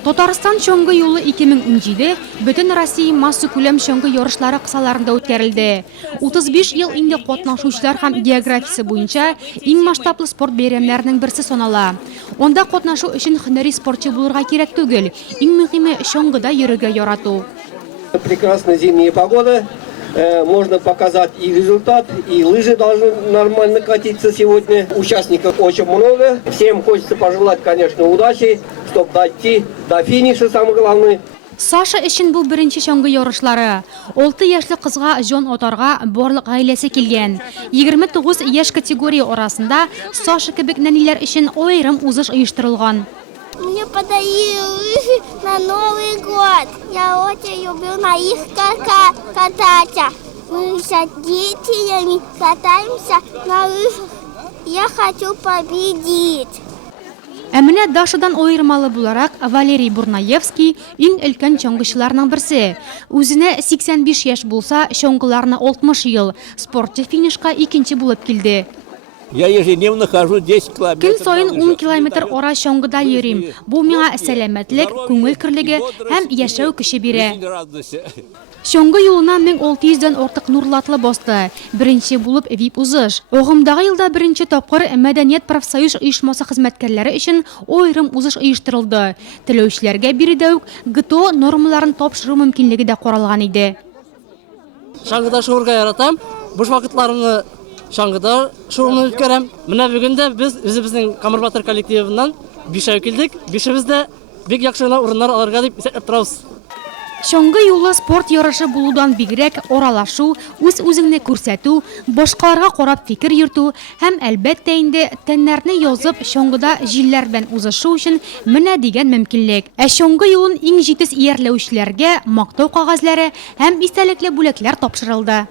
Татарстан шоңгы юлы 2017 бүтін Россия массы күләм шоңгы ярышлары кысаларында үткәрелде. 35 ел инде катнашучылар һәм географиясы буенча иң масштаблы спорт бәйрәмнәренең берсе санала. Онда катнашу өчен һөнәри спортчы булырга кирәк түгел, иң мөһиме шоңгыда йөрергә ярату. Прекрасная зимняя погода. Можно показать и результат, и лыжи должны нормально катиться сегодня. Участников очень много. Всем хочется пожелать, конечно, удачи, чтобы дойти до финиша, самое главное. Саша өчен бу беренче шоңгы ярышлары. 6 яшьле кызга Жон отарга барлык гаиләсе килгән. 29 яшь категория арасында Саша кебек нәниләр өчен аерым узыш оештырылган. Мне подарили лыжи на Новый год. Я очень люблю на их кататься. Мы с детьми катаемся на лыжах. Я хочу победить. Әмінә Дашадан ойырмалы буларак Валерий Бурнаевский иң өлкән шоңгычларның берсе. Үзенә 85 яшь булса, шоңгыларына 60 ел. Спортчы финишка икенче булып килде. Я ежедневно хожу 10 километров. Көн сайын 10 километр ара шоңгыда йөрим. Бу миңа сәламәтлек, күңел кирлеге һәм яшәү көче бирә. Шоңгы юлына 1600-дән артык нурлатлы басты. Беренче булып ВИП узыш. Огымдагы елда беренче тапкыр Мәдәният профсоюз оешмасы хезмәткәрләре өчен аерым узыш оештырылды. Теләүчеләргә биредә үк ГТО нормаларын тапшыру мөмкинлеге дә каралган иде. Шаңгыда шуырга яратам. Буш вакытларымны шаңгыда шуырны үткәрәм. Менә бүген дә без үзебезнең Камыр Батыр коллективыннан 5 килдек. 5-бездә бик яхшы урыннар алырга дип исәпләп торабыз. Шоңгы юлы спорт ярышы булудан бигрәк оралашу, үз-үзеңне күрсәтү, башкаларга карап фикер йөртү һәм әлбәттә инде тәннәрне язып шоңгыда җилләр белән узышу өчен менә дигән мөмкинлек. Ә шоңгы юлын иң җитез иярләүчеләргә мактау кагазлары һәм истәлекле бүләкләр тапшырылды.